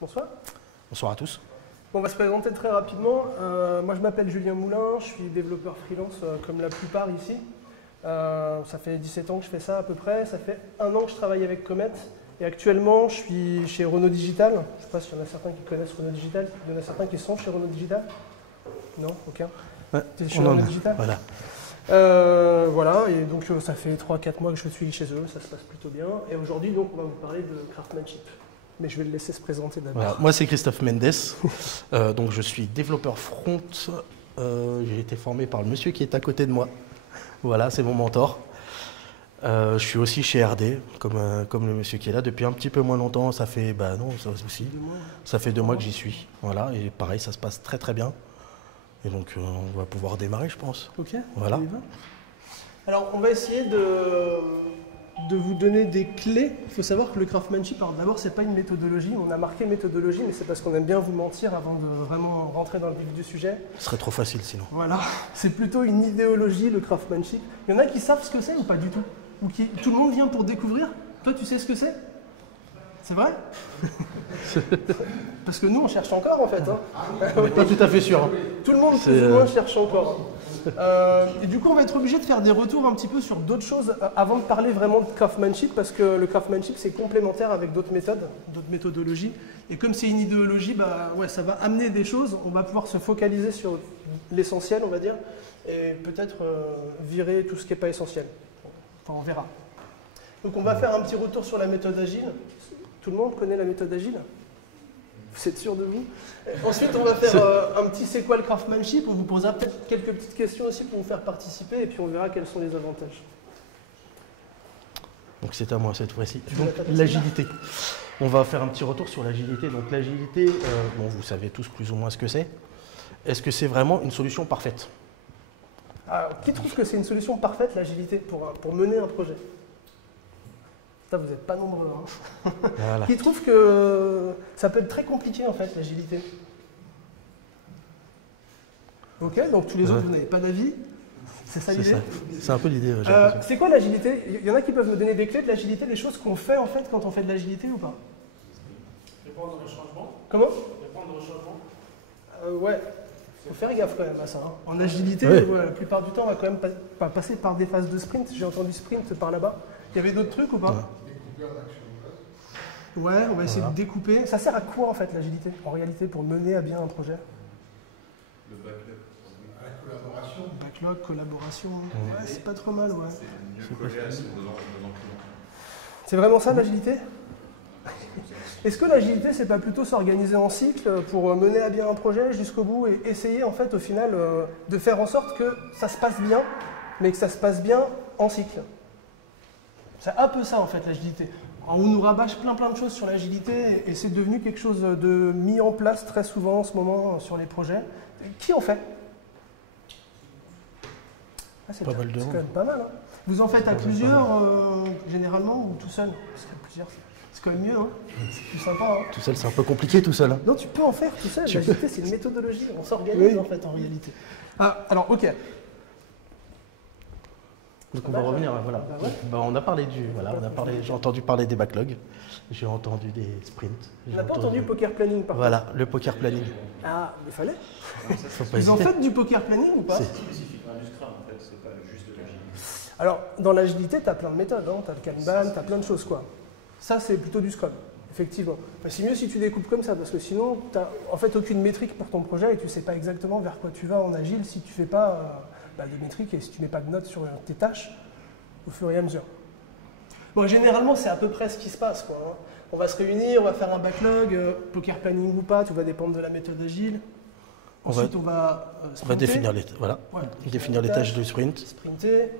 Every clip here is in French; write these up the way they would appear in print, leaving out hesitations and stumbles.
Bonsoir. Bonsoir à tous. Bon, on va se présenter très rapidement. Moi, je m'appelle Julien Moulin, je suis développeur freelance comme la plupart ici. Ça fait 17 ans que je fais ça à peu près. Ça fait 1 an que je travaille avec Comet. Et actuellement, je suis chez Renault Digital. Je ne sais pas s'il y en a certains qui connaissent Renault Digital. Il y en a certains qui sont chez Renault Digital? Non? Aucun? Ouais, T'es chez Renault Digital? Voilà. Voilà, et donc ça fait 3-4 mois que je suis chez eux, ça se passe plutôt bien. Et aujourd'hui, donc, on va vous parler de craftsmanship. Mais je vais le laisser se présenter d'abord. Voilà. Moi, c'est Christophe Mendes. Donc, je suis développeur front. J'ai été formé par le monsieur qui est à côté de moi. Voilà, c'est mon mentor. Je suis aussi chez RD, comme le monsieur qui est là, depuis un petit peu moins longtemps. Ça fait, ça fait 2 mois que j'y suis. Voilà, et pareil, ça se passe très très bien. Et donc, on va pouvoir démarrer, je pense. Ok, voilà. On y va. Alors, on va essayer de vous donner des clés. Il faut savoir que le craftsmanship, alors d'abord, c'est pas une méthodologie. On a marqué méthodologie, mais c'est parce qu'on aime bien vous mentir avant de vraiment rentrer dans le vif du sujet. Ce serait trop facile sinon. Voilà, c'est plutôt une idéologie, le craftsmanship. Il y en a qui savent ce que c'est ou pas du tout? Ou qui, tout le monde vient pour découvrir? Toi, tu sais ce que c'est? C'est vrai? Parce que nous, on cherche encore, en fait. Hein. On n'est pas tout à fait sûr. Hein. Tout le monde, plus ou moins, cherche encore. Et du coup, on va être obligé de faire des retours un petit peu sur d'autres choses avant de parler vraiment de craftsmanship, parce que le craftsmanship, c'est complémentaire avec d'autres méthodes, d'autres méthodologies. Et comme c'est une idéologie, bah, ouais, ça va amener des choses. On va pouvoir se focaliser sur l'essentiel, on va dire, et peut-être virer tout ce qui n'est pas essentiel. Enfin, on verra. Donc, on va faire un petit retour sur la méthode agile. Tout le monde connaît la méthode agile? Vous êtes sûr de vous? Ensuite, on va faire un petit c'est quoi le craftsmanship. On vous posera peut-être quelques petites questions aussi pour vous faire participer et puis on verra quels sont les avantages. Donc c'est à moi cette fois-ci. Donc l'agilité. On va faire un petit retour sur l'agilité. Donc l'agilité, bon, vous savez tous plus ou moins ce que c'est. Est-ce que c'est vraiment une solution parfaite? Alors, qui trouve que c'est une solution parfaite, l'agilité, pour mener un projet? Ça, vous n'êtes pas nombreux. Hein. Voilà. Qui trouve que ça peut être très compliqué, en fait, l'agilité? Ok, donc tous les autres, vous n'avez pas d'avis? C'est ça l'idée? C'est un peu l'idée. C'est quoi l'agilité? Il y en a qui peuvent me donner des clés de l'agilité, des choses qu'on fait, en fait, quand on fait de l'agilité ou pas? Répondre au changement. Comment? Répondre au changement. Ouais. Il faut faire gaffe quand même à ça. Hein. En agilité, ouais. Ouais, la plupart du temps, on va quand même pas passer par des phases de sprint. J'ai entendu sprint par là-bas. Il y avait d'autres trucs ou pas? Ouais, on va essayer de découper. Ça sert à quoi en fait l'agilité, en réalité, pour mener à bien un projet? Le backlog. La collaboration. Backlog, collaboration. Ouais, c'est pas trop mal, ouais. C'est mieux collé à ses besoins clients. C'est vraiment ça l'agilité? Est-ce que l'agilité, c'est pas plutôt s'organiser en cycle pour mener à bien un projet jusqu'au bout et essayer en fait au final de faire en sorte que ça se passe bien, mais que ça se passe bien en cycle? C'est un peu ça en fait l'agilité. On nous rabâche plein de choses sur l'agilité et c'est devenu quelque chose de mis en place très souvent en ce moment sur les projets. Qui en fait? C'est quand même pas mal. Hein. Vous en faites à plusieurs généralement ou tout seul? Parce qu'à plusieurs, c'est quand même mieux, hein. C'est plus sympa. Hein. Tout seul, c'est un peu compliqué tout seul. Hein. Non, tu peux en faire tout seul. L'agilité, c'est une méthodologie. On s'organise en fait en réalité. Ah, alors, ok. Donc on va revenir, voilà. Bah ouais. Bah, on a parlé j'ai entendu parler des backlogs, j'ai entendu des sprints. On n'a pas entendu poker planning par contre. Voilà, le poker planning. Ah, il fallait. Faut pas Vous en hésiter. faites du poker planning ou pas? C'est spécifiquement du Scrum en fait, c'est pas juste de l'agilité. Alors, dans l'agilité, tu as plein de méthodes. Hein. Tu as le Kanban, tu as plein de choses, quoi. Ça, c'est plutôt du Scrum, effectivement. Mais c'est mieux si tu découpes comme ça, parce que sinon, tu n'as en fait aucune métrique pour ton projet et tu ne sais pas exactement vers quoi tu vas en agile si tu ne fais pas de métrique et si tu ne mets pas de notes sur tes tâches au fur et à mesure. Bon, généralement, c'est à peu près ce qui se passe, quoi. Hein. On va se réunir, on va faire un backlog, poker planning ou pas, tout va dépendre de la méthode agile. Ensuite, on va définir les, voilà, ouais, définir les tâches de sprint. Sprinter,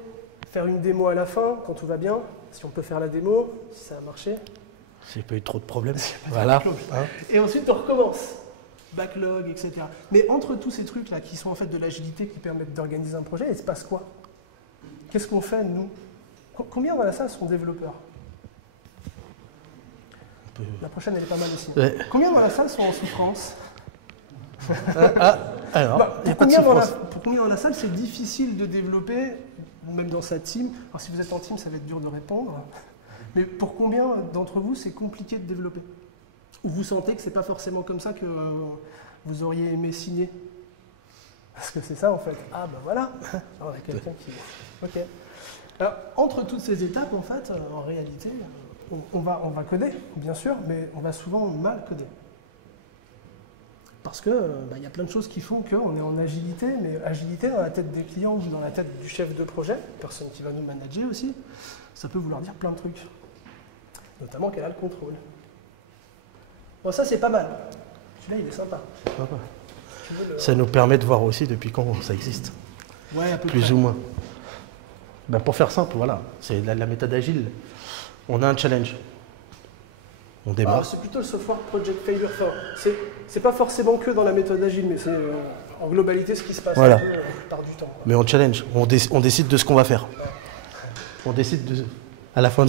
faire une démo à la fin quand tout va bien, si on peut faire la démo, si ça a marché. S'il n'y a pas eu trop de problèmes. Voilà. Hein. Et ensuite, on recommence. Backlog, etc. Mais entre tous ces trucs-là, qui sont en fait de l'agilité, qui permettent d'organiser un projet, il se passe quoi? Qu'est-ce qu'on fait, nous? Combien dans la salle sont développeurs? La prochaine, elle est pas mal aussi. Ouais. Combien dans la salle sont en souffrance? Alors, Bah, il n'y a pas de pour combien dans la salle, c'est difficile de développer, même dans sa team? Alors si vous êtes en team, ça va être dur de répondre. Mais pour combien d'entre vous, c'est compliqué de développer? Ou vous sentez que c'est pas forcément comme ça que vous auriez aimé signer? Parce que c'est ça en fait. Ah ben voilà, on a quelqu'un qui... Ok. Alors, entre toutes ces étapes, en fait, en réalité, on va coder, bien sûr, mais on va souvent mal coder. Parce que y a plein de choses qui font qu'on est en agilité, mais agilité dans la tête des clients ou dans la tête du chef de projet, personne qui va nous manager aussi, ça peut vouloir dire plein de trucs. Notamment qu'elle a le contrôle. Bon, ça c'est pas mal. Celui-là il est sympa. Ça nous permet de voir aussi depuis quand ça existe. Ouais, à peu Plus près. ou moins. Ben, pour faire simple, voilà, c'est la méthode agile. On a un challenge. On démarre. Alors, c'est plutôt le software project failure. Enfin, c'est pas forcément que dans la méthode agile, mais c'est en globalité ce qui se passe Voilà. un peu la plupart du temps. Quoi. Mais on challenge, on décide de ce qu'on va faire. On décide de... À la fin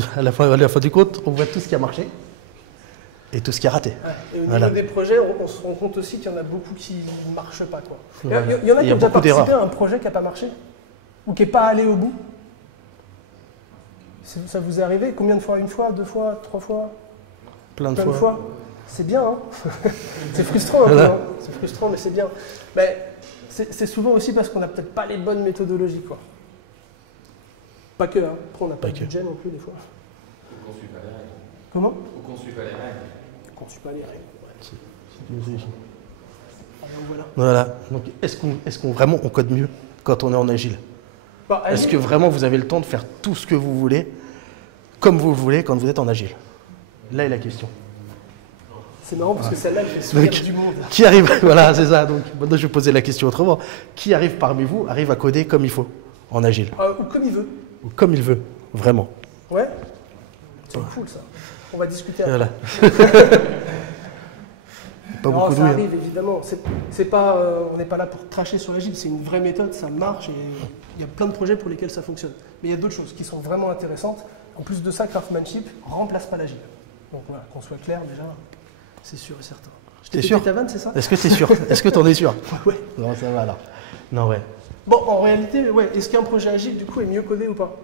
du compte, on voit tout ce qui a marché et tout ce qui a raté. Ouais. Et au niveau Voilà. des projets, on se rend compte aussi qu'il y en a beaucoup qui ne marchent pas. Quoi. Voilà. Il y en a Il y qui a ont déjà beaucoup participé d'erreurs. à un projet qui n'a pas marché ou qui n'est pas allé au bout. Ça vous est arrivé combien de fois? Une fois, deux fois, trois fois? Plein de Plein de fois. fois. C'est bien, hein. C'est frustrant un peu, Voilà. hein. C'est frustrant, mais c'est bien. Mais c'est souvent aussi parce qu'on n'a peut-être pas les bonnes méthodologies, quoi. Pas que, hein. Après, on n'a pas Pas de que. budget non plus, des fois. Ou qu'on suit pas les règles. Comment? Ou qu'on suit pas les règles. Qu'on ne suit pas les règles. Ouais. Alors, voilà. Voilà. Donc, est-ce qu'on vraiment on code mieux quand on est en agile? Bah, Est-ce que vraiment vous avez le temps de faire tout ce que vous voulez, comme vous le voulez, quand vous êtes en agile? Là est la question. c'est marrant parce que celle-là, elle fait sourire Donc, du monde. Qui arrive, voilà, c'est ça. Donc maintenant, je vais poser la question autrement. Qui arrive parmi vous, arrive à coder comme il faut, en agile, Ou comme il veut. ou comme il veut, vraiment. Ouais. C'est cool, ça. On va discuter après. Voilà. Pas Non, beaucoup de ça oui, hein. arrive, évidemment. C'est pas, on n'est pas là pour cracher sur l'agile, c'est une vraie méthode, ça marche et il y a plein de projets pour lesquels ça fonctionne. Mais il y a d'autres choses qui sont vraiment intéressantes. En plus de ça, Craftsmanship remplace pas l'agile. Donc voilà, qu'on soit clair déjà, c'est sûr et certain. Je t'ai T'es pété sûr ta vanne, c'est ça? Est-ce que t'es sûr? Est-ce que t'en es sûr? Ouais. Non, ça va alors. Non, ouais. Bon, en réalité, ouais, est-ce qu'un projet agile, du coup, est mieux codé ou pas?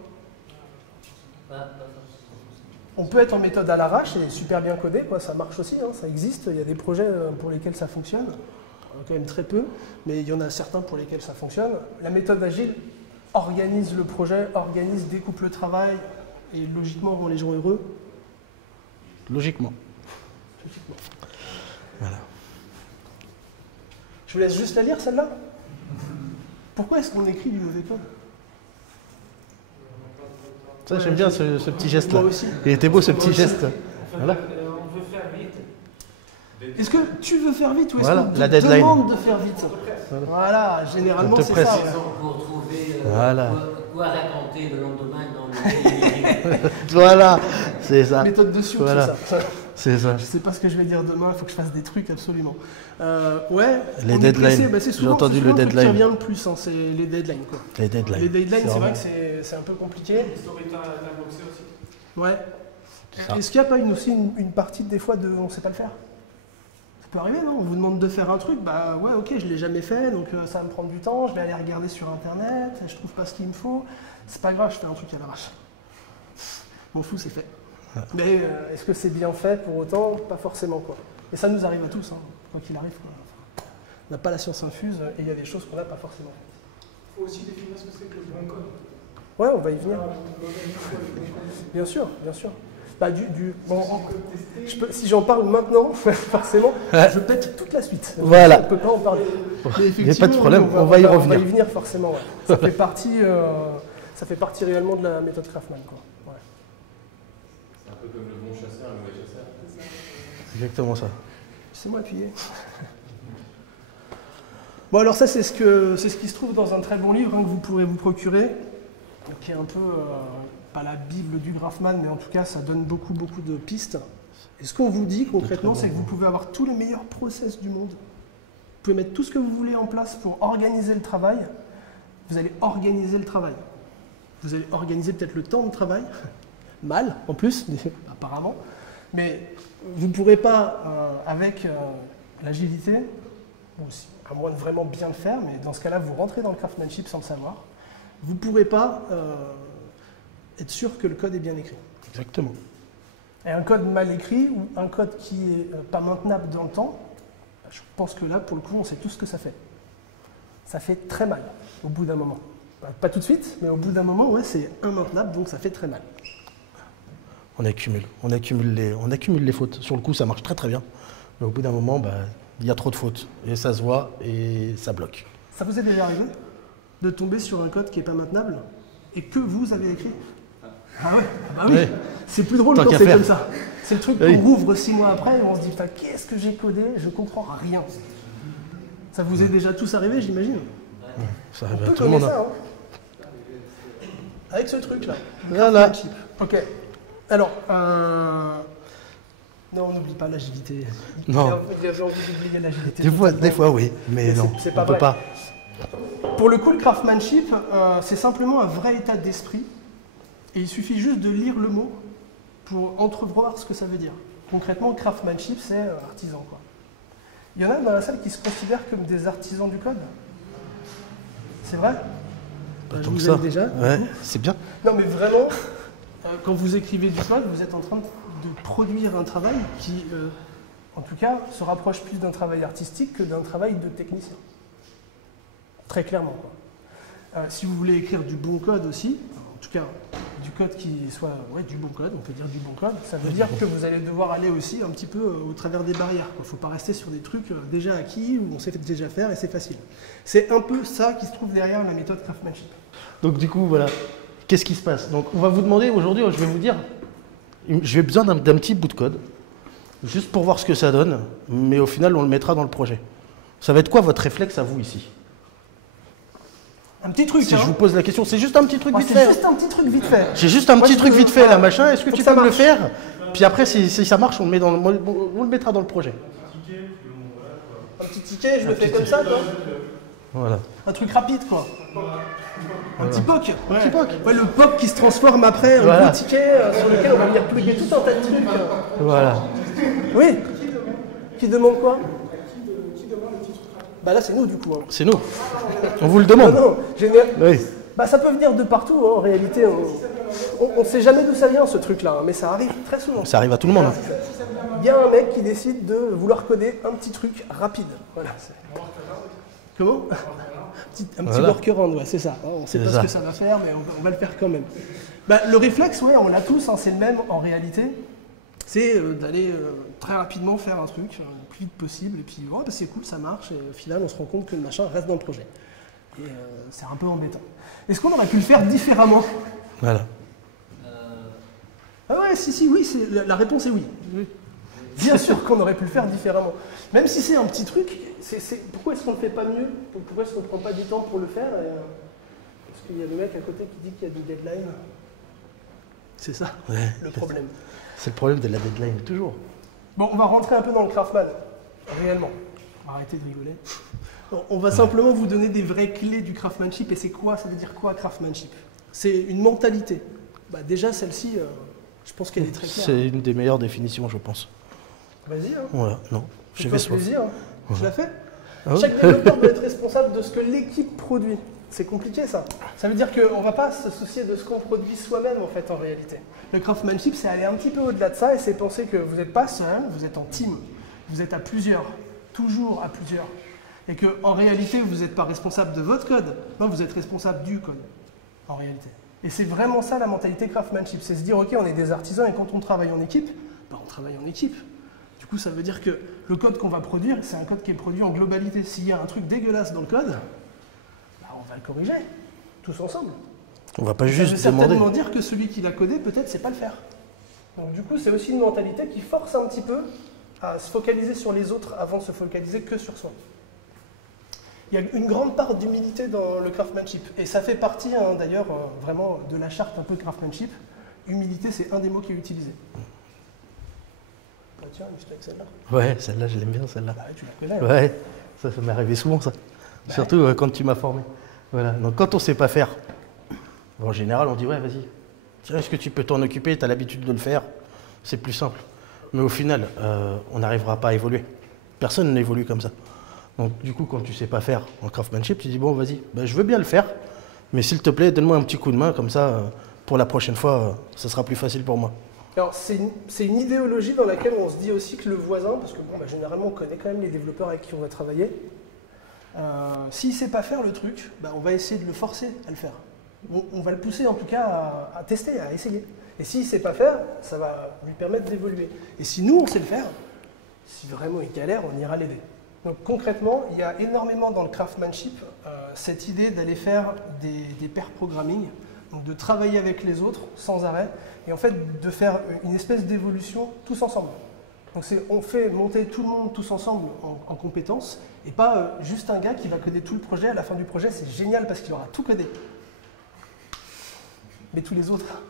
On peut être en méthode à l'arrache et super bien codé, quoi, ça marche aussi, hein, ça existe. Il y a des projets pour lesquels ça fonctionne, quand même très peu, mais il y en a certains pour lesquels ça fonctionne. La méthode agile organise le projet, découpe le travail et logiquement rend les gens heureux. Logiquement. Voilà. Je vous laisse juste la lire, celle-là. Pourquoi est-ce qu'on écrit du mauvais code? Ça, j'aime bien ce petit geste-là. Moi aussi. Il était beau ce petit Moi aussi. geste. Voilà. On veut faire vite. Est-ce que tu veux faire vite ou est-ce Voilà, qu'on te la deadline. demande de faire vite? Voilà, généralement On te c'est presse. ça. Ouais. Pour trouver Voilà. quoi raconter le lendemain dans le Voilà, c'est ça. Méthode de Sioux, Voilà. c'est ça. C'est ça. Je sais pas ce que je vais dire demain, il faut que je fasse des trucs absolument. Ouais, Les on est deadlines. pressé, bah, c'est J'ai souvent, entendu c'est souvent le truc qui deadline. revient le plus, hein, c'est les deadlines. Quoi. Les deadlines. Les deadlines, c'est vrai vraiment- que c'est un peu compliqué. Storytime boxé aussi. Ouais. ça. Est-ce qu'il n'y a pas aussi une partie des fois de on sait pas le faire? Ça peut arriver, non? On vous demande de faire un truc, bah ouais, ok, je l'ai jamais fait, donc ça va me prendre du temps, je vais aller regarder sur internet, je trouve pas ce qu'il me faut. C'est pas grave, je fais un truc à l'arrache. M'en fous, c'est fait. Mais est-ce que c'est bien fait pour autant? Pas forcément, quoi. Et ça nous arrive à tous, hein, quoi qu'il arrive. Quoi. Enfin, on n'a pas la science infuse et il y a des choses qu'on n'a pas forcément faites. Il faut aussi définir ce que c'est que le bon code. Ouais, on va y venir. Bien sûr, bien sûr. Bah, bon, si j'en parle maintenant, forcément, je pète toute la suite. Voilà. On ne peut pas en parler. Mais Il n'y a pas de problème, on va y revenir. On va y venir forcément. Ouais. Ça fait partie réellement de la méthode Craftman. Quoi. Ouais. C'est un peu comme le bon chasseur et le mauvais chasseur. Exactement ça. Laissez-moi appuyer. Bon, alors ça, c'est ce qui se trouve dans un très bon livre hein, que vous pourrez vous procurer, qui est un peu, pas la Bible du Grafman, mais en tout cas, ça donne beaucoup de pistes. Et ce qu'on vous dit concrètement, c'est que vous pouvez avoir tous les meilleurs process du monde. Vous pouvez mettre tout ce que vous voulez en place pour organiser le travail. Vous allez organiser le travail. Vous allez organiser peut-être le temps de travail, mal en plus, apparemment. Mais vous ne pourrez pas, avec l'agilité, bon, à moins de vraiment bien le faire, mais dans ce cas-là, vous rentrez dans le craftsmanship sans le savoir, vous ne pourrez pas être sûr que le code est bien écrit. Exactement. Et un code mal écrit ou un code qui est pas maintenable dans le temps, je pense que là, pour le coup, on sait tout ce que ça fait. Ça fait très mal au bout d'un moment. Pas tout de suite, mais au bout d'un moment, ouais, c'est immaintenable, donc ça fait très mal. On accumule les fautes. Sur le coup, ça marche très très bien. Mais au bout d'un moment, bah, il y a trop de fautes. Et ça se voit et ça bloque. Ça vous est déjà arrivé de tomber sur un code qui n'est pas maintenable et que vous avez écrit? Ah ouais, bah oui. Ouais. C'est plus drôle Tant quand qu'à c'est faire. comme ça. C'est le truc qu'on Oui. rouvre 6 mois après et on se dit, putain, qu'est-ce que j'ai codé? Je comprends rien. Ça vous est déjà tous arrivé, j'imagine? Ça On arrive à peut tout le monde. gommer Hein. ça, hein. Avec ce truc-là. Voilà. Chip. Ok. Alors, non, on n'oublie pas l'agilité. Non. Vous avez envie d'oublier l'agilité. Des fois, oui. Mais non, c'est on pas ne peut vrai. pas. Pour le coup, le craftsmanship, c'est simplement un vrai état d'esprit. Et il suffit juste de lire le mot pour entrevoir ce que ça veut dire. Concrètement, le craftsmanship, c'est artisan, quoi. Il y en a dans la salle qui se considèrent comme des artisans du code. C'est vrai? Pas Je tant vous que aime ça. déjà. Ouais, c'est bien. Non, mais vraiment, quand vous écrivez du code, vous êtes en train de produire un travail qui, en tout cas, se rapproche plus d'un travail artistique que d'un travail de technicien. Très clairement, quoi. Si vous voulez écrire du bon code aussi, en tout cas du code qui soit du bon code, on peut dire du bon code, ça veut dire que vous allez devoir aller aussi un petit peu au travers des barrières. Il ne faut pas rester sur des trucs déjà acquis où on sait déjà faire et c'est facile. C'est un peu ça qui se trouve derrière la méthode craftsmanship. Donc du coup, voilà. Qu'est-ce qui se passe? Donc on va vous demander aujourd'hui, je vais vous dire, j'ai besoin d'un petit bout de code, juste pour voir ce que ça donne, mais au final, on le mettra dans le projet. Ça va être quoi votre réflexe à vous ici? Un petit truc, Si hein. je vous pose la question, c'est juste un petit truc Ouais, vite c'est fait. juste un petit truc vite fait. J'ai juste un Moi, petit je truc veux- vite fait là, voilà. machin. Est-ce que Faut tu que ça peux me le marche. faire? Puis après, si ça marche, on le mettra dans le projet. Un petit ticket, je le fais comme ça, quoi. Voilà. Un truc rapide, quoi. Un petit POC. Un petit POC. Ouais, le POC qui se transforme après en Voilà. gros ticket sur lequel on va venir plugger tout un tas de trucs. Voilà. Oui. Qui demande quoi? Bah là, c'est nous, du coup. Hein. C'est nous. On vous le Non, demande. non, génial. Oui. Bah ça peut venir de partout, hein, en réalité. On ne sait jamais d'où ça vient, ce truc-là, hein, mais ça arrive très souvent. Ça arrive à tout le monde. Hein. Il y a un mec qui décide de vouloir coder un petit truc rapide. Voilà. Comment? Un petit Voilà. workaround, ouais, c'est ça. On ne sait C'est pas ça. ce que ça va faire, mais on va le faire quand même. Bah, le réflexe, ouais, on l'a tous, hein, c'est le même en réalité. C'est d'aller très rapidement faire un truc, le plus vite possible, et puis oh, bah, c'est cool, ça marche, et au final on se rend compte que le machin reste dans le projet. Et c'est un peu embêtant. Est-ce qu'on aurait pu le faire différemment? Voilà. Ah ouais, si, oui, la réponse est oui. Bien sûr qu'on aurait pu le faire différemment. Même si c'est un petit truc, pourquoi est-ce qu'on ne le fait pas mieux? Pourquoi est-ce qu'on ne prend pas du temps pour le faire? Parce qu'il y a le mec à côté qui dit qu'il y a des deadlines. C'est ça, Ouais. le problème. C'est le problème de la deadline, toujours. Bon, on va rentrer un peu dans le Craftman, réellement. On va arrêter de rigoler. On va simplement vous donner des vraies clés du craftsmanship. Et c'est quoi? Ça veut dire quoi, craftsmanship? C'est une mentalité. Bah, déjà, celle-ci, je pense qu'elle est très claire. C'est une des meilleures définitions, je pense. Vas-y, hein. Voilà, non. Fais-toi J'avais soif. plaisir. Hein. Je la fais. Ah ouais. Chaque développeur doit être responsable de ce que l'équipe produit. C'est compliqué, ça. Ça veut dire qu'on ne va pas se soucier de ce qu'on produit soi-même, en fait, en réalité. Le craftsmanship, c'est aller un petit peu au-delà de ça et c'est penser que vous n'êtes pas seul, vous êtes en team. Vous êtes à plusieurs, toujours à plusieurs. Et qu'en réalité, vous n'êtes pas responsable de votre code, non, vous êtes responsable du code, en réalité. Et c'est vraiment ça la mentalité craftsmanship. C'est se dire, ok, on est des artisans et quand on travaille en équipe, bah, on travaille en équipe. Du coup, ça veut dire que le code qu'on va produire, c'est un code qui est produit en globalité. S'il y a un truc dégueulasse dans le code, bah, on va le corriger, tous ensemble. On va pas Ça juste veut certainement demander. dire que celui qui l'a codé, peut-être, c'est pas le faire. Donc du coup, c'est aussi une mentalité qui force un petit peu à se focaliser sur les autres avant de se focaliser que sur soi. Il y a une grande part d'humilité dans le craftsmanship. Et ça fait partie, hein, d'ailleurs, vraiment de la charte un peu craftsmanship. Humilité, c'est un des mots qui est utilisé. Bah, tiens, juste avec celle-là. Ouais, celle-là, je l'aime bien, celle-là. Bah, tu la connais. Hein. Ouais, ça m'est arrivé souvent, ça. Surtout quand tu m'as formé. Voilà. Donc quand on ne sait pas faire, en général, on dit ouais, vas-y. Tiens, est-ce que tu peux t'en occuper? Tu as l'habitude de le faire. C'est plus simple. Mais au final, on n'arrivera pas à évoluer. Personne n'évolue comme ça. Donc du coup, quand tu ne sais pas faire en craftsmanship, tu dis bon, vas-y, ben, je veux bien le faire, mais s'il te plaît, donne-moi un petit coup de main, comme ça, pour la prochaine fois, ça sera plus facile pour moi. Alors, c'est une idéologie dans laquelle on se dit aussi que le voisin, parce que bon, bah, généralement on connaît quand même les développeurs avec qui on va travailler, s'il ne sait pas faire le truc, bah, on va essayer de le forcer à le faire. On va le pousser en tout cas à tester, à essayer. Et s'il ne sait pas faire, ça va lui permettre d'évoluer. Et si nous, on sait le faire, si vraiment il galère, on ira l'aider. Donc concrètement, il y a énormément dans le craftsmanship cette idée d'aller faire des pair programming, donc de travailler avec les autres sans arrêt, et en fait de faire une espèce d'évolution tous ensemble. Donc on fait monter tout le monde tous ensemble en compétences, et pas juste un gars qui va coder tout le projet. À la fin du projet, c'est génial parce qu'il aura tout codé. Mais tous les autres,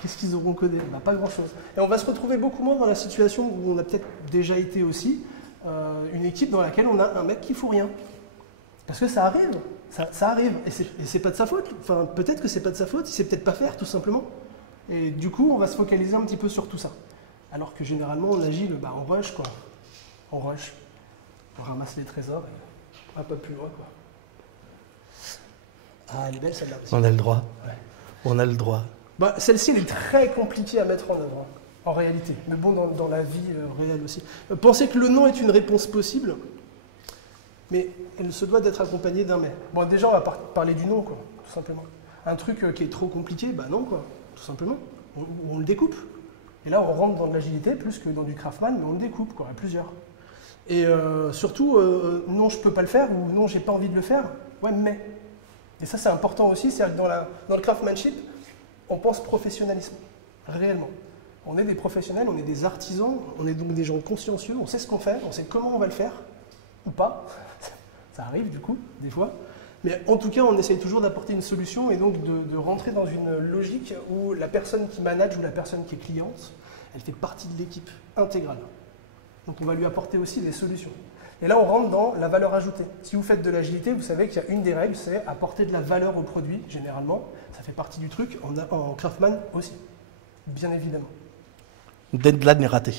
qu'est-ce qu'ils auront codé? Bah, pas grand-chose. Et on va se retrouver beaucoup moins dans la situation où on a peut-être déjà été aussi, une équipe dans laquelle on a un mec qui fout rien. Parce que ça arrive, ça arrive, et c'est pas de sa faute. Enfin, peut-être que c'est pas de sa faute, il sait peut-être pas faire, tout simplement. Et du coup, on va se focaliser un petit peu sur tout ça. Alors que généralement, on agit, bah, on rush, quoi. On rush, on ramasse les trésors, et on va pas plus loin, quoi. Ah, elle est belle celle-là aussi. On a le droit. Ouais. On a le droit. Bah, celle-ci, elle est très compliquée à mettre en œuvre, hein, en réalité. Mais bon, dans la vie réelle aussi. Pensez que le non est une réponse possible, mais elle se doit d'être accompagnée d'un mais. Bon, déjà, on va parler du non, quoi, tout simplement. Un truc qui est trop compliqué, bah non, quoi, tout simplement. On le découpe. Et là, on rentre dans de l'agilité plus que dans du Craftman, mais on le découpe, quoi, à plusieurs. Et surtout, non, je peux pas le faire, ou non, j'ai pas envie de le faire. Ouais, mais. Et ça, c'est important aussi, c'est-à-dire que dans le craftsmanship, on pense professionnalisme, réellement. On est des professionnels, on est des artisans, on est donc des gens consciencieux, on sait ce qu'on fait, on sait comment on va le faire, ou pas. Ça arrive du coup, des fois. Mais en tout cas, on essaye toujours d'apporter une solution et donc de rentrer dans une logique où la personne qui manage ou la personne qui est cliente, elle fait partie de l'équipe intégrale. Donc on va lui apporter aussi des solutions. Et là, on rentre dans la valeur ajoutée. Si vous faites de l'agilité, vous savez qu'il y a une des règles, c'est apporter de la valeur au produit, généralement. Ça fait partie du truc, en Craftman aussi, bien évidemment. Deadline raté.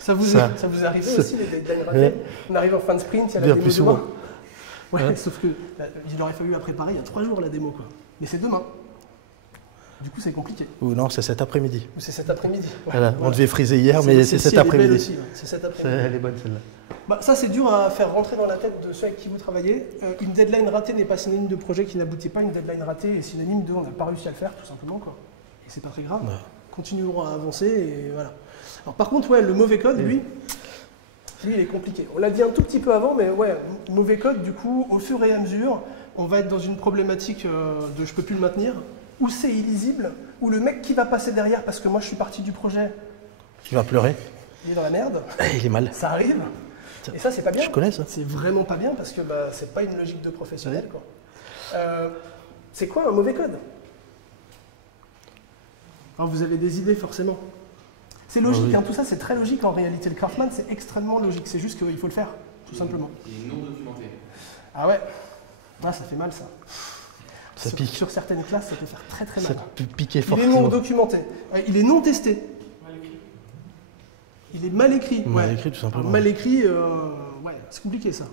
Ça vous arrive aussi, les deadlines ratés? Ouais. On arrive en fin de sprint, il y a la Bien démo plus demain. souvent. Ouais, sauf que il aurait fallu la préparer il y a 3 jours, la démo, quoi. Mais c'est demain. Du coup, c'est compliqué. Ou non, c'est cet après-midi. Ou c'est cet après-midi. Ouais, Voilà. voilà. On devait friser hier, mais c'est cet après-midi. C'est cet après-midi. Elle est bonne celle-là. Bah, ça, c'est dur à faire rentrer dans la tête de ceux avec qui vous travaillez. Une deadline ratée n'est pas synonyme de projet qui n'aboutit pas. Une deadline ratée est synonyme de on n'a pas réussi à le faire, tout simplement, quoi. Et c'est pas très grave. Ouais. Continuerons à avancer et voilà. Alors, par contre, ouais, le mauvais code, lui, il est compliqué. On l'a dit un tout petit peu avant, mais ouais, mauvais code, du coup, au fur et à mesure, on va être dans une problématique de je peux plus le maintenir, ou c'est illisible, ou le mec qui va passer derrière parce que moi je suis parti du projet, Tu vas pleurer. il est dans la merde, Il est mal. ça arrive. Et ça, c'est pas bien. Je connais ça. C'est vraiment pas bien parce que bah, c'est pas une logique de professionnel, quoi. C'est quoi un mauvais code? Alors, vous avez des idées forcément. C'est logique, oui. hein, tout ça c'est très logique en réalité. Le Craftman c'est extrêmement logique, c'est juste qu'il faut le faire, tout simplement. Et non documenté. Ah ouais, ah, ça fait mal ça. Ça pique. Sur certaines classes, ça peut faire très très Ça mal. peut piquer Il est fortement. non documenté, il est non testé. Il est mal écrit. Mal ouais. écrit, tout simplement. Mal écrit, ouais, c'est compliqué ça.